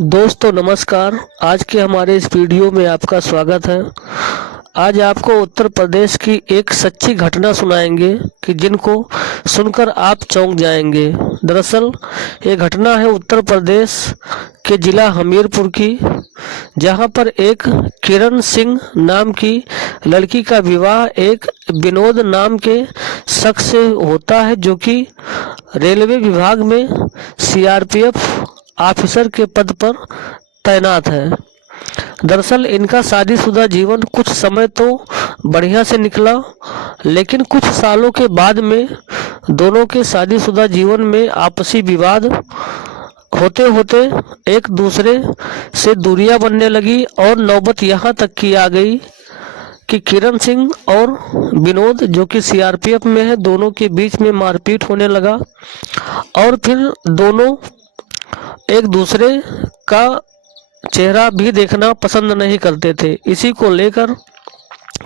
दोस्तों नमस्कार। आज के हमारे इस वीडियो में आपका स्वागत है। आज आपको उत्तर प्रदेश की एक सच्ची घटना सुनाएंगे कि जिनको सुनकर आप चौंक जाएंगे। दरअसल ये घटना है उत्तर प्रदेश के ज़िला हमीरपुर की, जहां पर एक किरण सिंह नाम की लड़की का विवाह एक विनोद नाम के शख्स से होता है, जो कि रेलवे विभाग में सीआरपीएफ ऑफिसर के पद पर तैनात है। दरअसल इनका शादीशुदा जीवन कुछ समय तो बढ़िया से निकला, लेकिन कुछ सालों के बाद में दोनों के शादीशुदा जीवन में आपसी विवाद होते होते एक दूसरे से दूरियां बनने लगी और नौबत यहाँ तक की आ गई कि किरण सिंह और विनोद, जो कि सीआरपीएफ में है, दोनों के बीच में मारपीट होने लगा और फिर दोनों एक दूसरे का चेहरा भी देखना पसंद नहीं करते थे। इसी को लेकर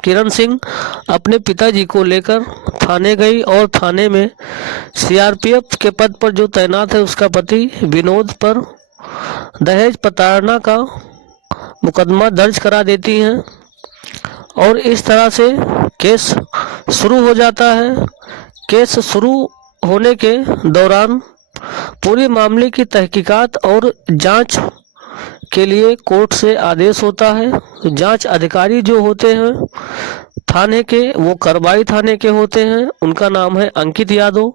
किरण सिंह अपने पिताजी को लेकर थाने गई और थाने में सीआरपीएफ के पद पर जो तैनात है उसका पति विनोद पर दहेज प्रताड़ना का मुकदमा दर्ज करा देती हैं और इस तरह से केस शुरू हो जाता है। केस शुरू होने के दौरान पूरे मामले की तहकीकात और जांच के लिए कोर्ट से आदेश होता है। जांच अधिकारी जो होते हैं थाने के, वो करवाई थाने के होते हैं। उनका नाम है अंकित यादव।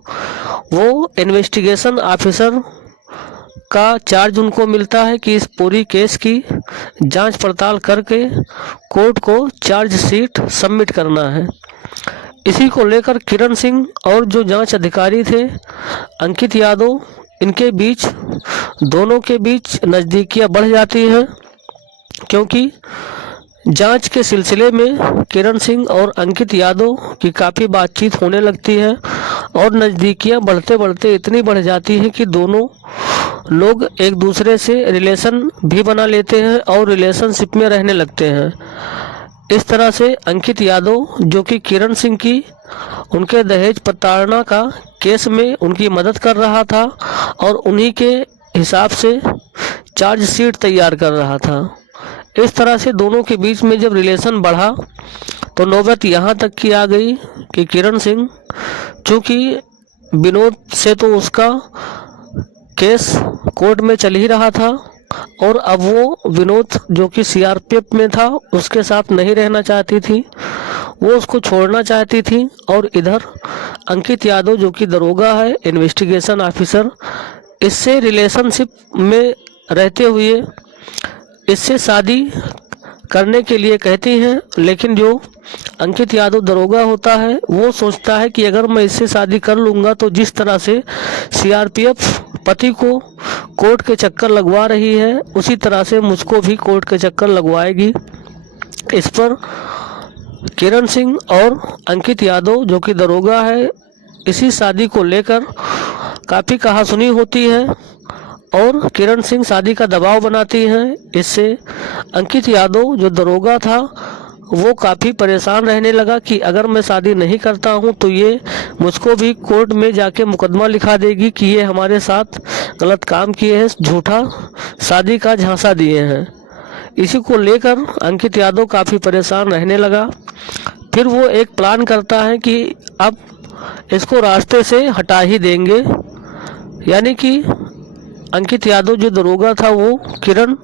वो इन्वेस्टिगेशन ऑफिसर का चार्ज उनको मिलता है कि इस पूरी केस की जांच पड़ताल करके कोर्ट को चार्जशीट सबमिट करना है। इसी को लेकर किरण सिंह और जो जांच अधिकारी थे अंकित यादव, इनके बीच दोनों के बीच नज़दीकियां बढ़ जाती हैं, क्योंकि जांच के सिलसिले में किरण सिंह और अंकित यादव की काफ़ी बातचीत होने लगती है और नज़दीकियां बढ़ते बढ़ते इतनी बढ़ जाती हैं कि दोनों लोग एक दूसरे से रिलेशन भी बना लेते हैं और रिलेशनशिप में रहने लगते हैं। इस तरह से अंकित यादव, जो कि किरण सिंह की उनके दहेज प्रताड़ना का केस में उनकी मदद कर रहा था और उन्हीं के हिसाब से चार्जशीट तैयार कर रहा था। इस तरह से दोनों के बीच में जब रिलेशन बढ़ा तो नौबत यहाँ तक की आ गई कि किरण सिंह, चूँकि विनोद से तो उसका केस कोर्ट में चल ही रहा था और अब वो विनोद, जो कि सीआरपीएफ में था, उसके साथ नहीं रहना चाहती थी, वो उसको छोड़ना चाहती थी। और इधर अंकित यादव, जो कि दरोगा है, इन्वेस्टिगेशन ऑफिसर, इससे रिलेशनशिप में रहते हुए इससे शादी करने के लिए कहती हैं। लेकिन जो अंकित यादव दरोगा होता है वो सोचता है कि अगर मैं इससे शादी कर लूँगा तो जिस तरह से सीआरपीएफ पति को कोर्ट के चक्कर लगवा रही है, उसी तरह से मुझको भी कोर्ट के चक्कर लगवाएगी। इस पर किरण सिंह और अंकित यादव, जो कि दरोगा है, इसी शादी को लेकर काफ़ी कहासुनी होती है और किरण सिंह शादी का दबाव बनाती हैं। इससे अंकित यादव, जो दरोगा था, वो काफ़ी परेशान रहने लगा कि अगर मैं शादी नहीं करता हूं तो ये मुझको भी कोर्ट में जाके मुकदमा लिखा देगी कि ये हमारे साथ गलत काम किए हैं, झूठा शादी का झांसा दिए हैं। इसी को लेकर अंकित यादव काफ़ी परेशान रहने लगा। फिर वो एक प्लान करता है कि अब इसको रास्ते से हटा ही देंगे, यानी कि अंकित यादव जो दरोगा था वो किरण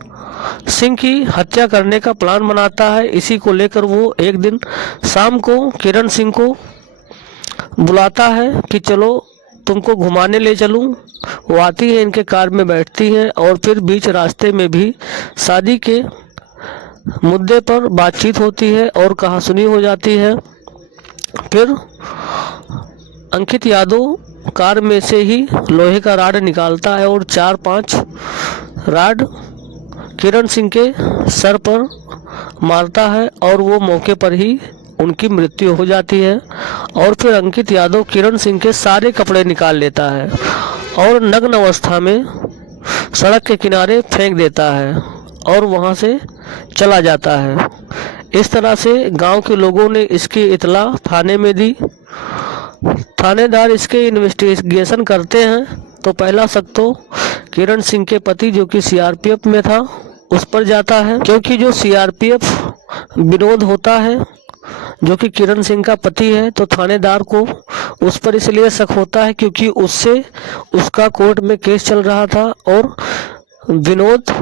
सिंह की हत्या करने का प्लान बनाता है। इसी को लेकर वो एक दिन शाम को किरण सिंह को बुलाता है कि चलो तुमको घुमाने ले चलूं। वो आती है, इनके कार में बैठती हैं और फिर बीच रास्ते में भी शादी के मुद्दे पर बातचीत होती है और कहासुनी हो जाती है। फिर अंकित यादव कार में से ही लोहे का राड निकालता है और 4-5 राड किरण सिंह के सर पर मारता है और वो मौके पर ही उनकी मृत्यु हो जाती है। और फिर अंकित यादव किरण सिंह के सारे कपड़े निकाल लेता है और नग्न अवस्था में सड़क के किनारे फेंक देता है और वहाँ से चला जाता है। इस तरह से गांव के लोगों ने इसकी इतला थाने में दी। थानेदार इसके इन्वेस्टिगेशन करते हैं तो पहला शक तो किरण सिंह के पति जो कि सीआरपीएफ में था उस पर जाता है, क्योंकि जो सीआरपीएफ विनोद होता है जो कि किरण सिंह का पति है, तो थानेदार को उस पर इसलिए शक होता है क्योंकि उससे उसका कोर्ट में केस चल रहा था और विनोद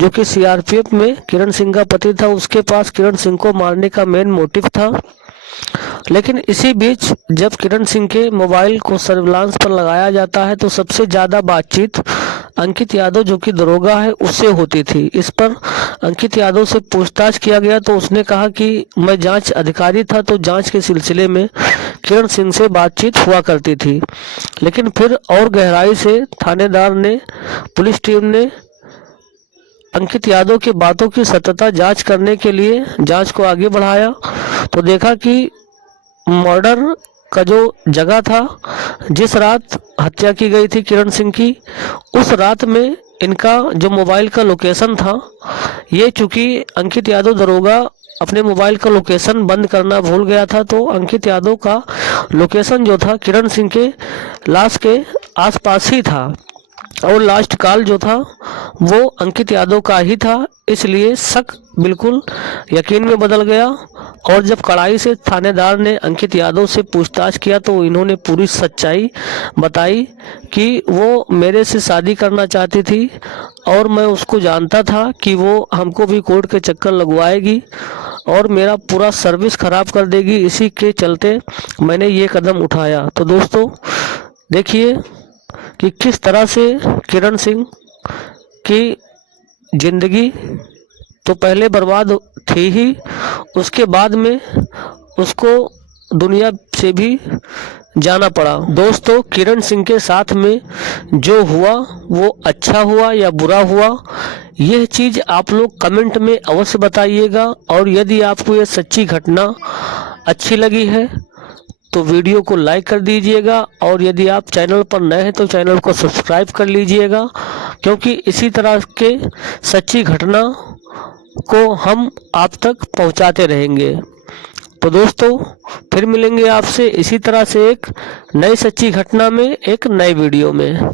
जो कि सीआरपीएफ में किरण सिंह का पति था, उसके पास किरण सिंह को मारने का मेन मोटिव था। लेकिन इसी बीच जब किरण सिंह के मोबाइल को सर्विलांस पर लगाया जाता है तो सबसे ज़्यादा बातचीत अंकित यादव जो कि दरोगा है उससे होती थी। इस पर अंकित यादव से पूछताछ किया गया तो उसने कहा कि मैं जांच अधिकारी था, तो जांच के सिलसिले में किरण सिंह से बातचीत हुआ करती थी। लेकिन फिर और गहराई से थानेदार ने, पुलिस टीम ने अंकित यादव की बातों की सत्यता जांच करने के लिए जांच को आगे बढ़ाया तो देखा कि मर्डर का जो जगह था, जिस रात हत्या की गई थी किरण सिंह की, उस रात में इनका जो मोबाइल का लोकेशन था, ये चूंकि अंकित यादव दरोगा अपने मोबाइल का लोकेशन बंद करना भूल गया था, तो अंकित यादव का लोकेशन जो था किरण सिंह के लाश के आसपास ही था और लास्ट कॉल जो था वो अंकित यादव का ही था। इसलिए शक बिल्कुल यकीन में बदल गया और जब कड़ाई से थानेदार ने अंकित यादव से पूछताछ किया तो इन्होंने पूरी सच्चाई बताई कि वो मेरे से शादी करना चाहती थी और मैं उसको जानता था कि वो हमको भी कोर्ट के चक्कर लगवाएगी और मेरा पूरा सर्विस खराब कर देगी, इसी के चलते मैंने ये कदम उठाया। तो दोस्तों देखिए कि किस तरह से किरण सिंह की जिंदगी तो पहले बर्बाद थी ही, उसके बाद में उसको दुनिया से भी जाना पड़ा। दोस्तों किरण सिंह के साथ में जो हुआ वो अच्छा हुआ या बुरा हुआ, यह चीज़ आप लोग कमेंट में अवश्य बताइएगा। और यदि आपको ये सच्ची घटना अच्छी लगी है तो वीडियो को लाइक कर दीजिएगा और यदि आप चैनल पर नए हैं तो चैनल को सब्सक्राइब कर लीजिएगा, क्योंकि इसी तरह के सच्ची घटना को हम आप तक पहुंचाते रहेंगे। तो दोस्तों फिर मिलेंगे आपसे इसी तरह से एक नई सच्ची घटना में, एक नए वीडियो में।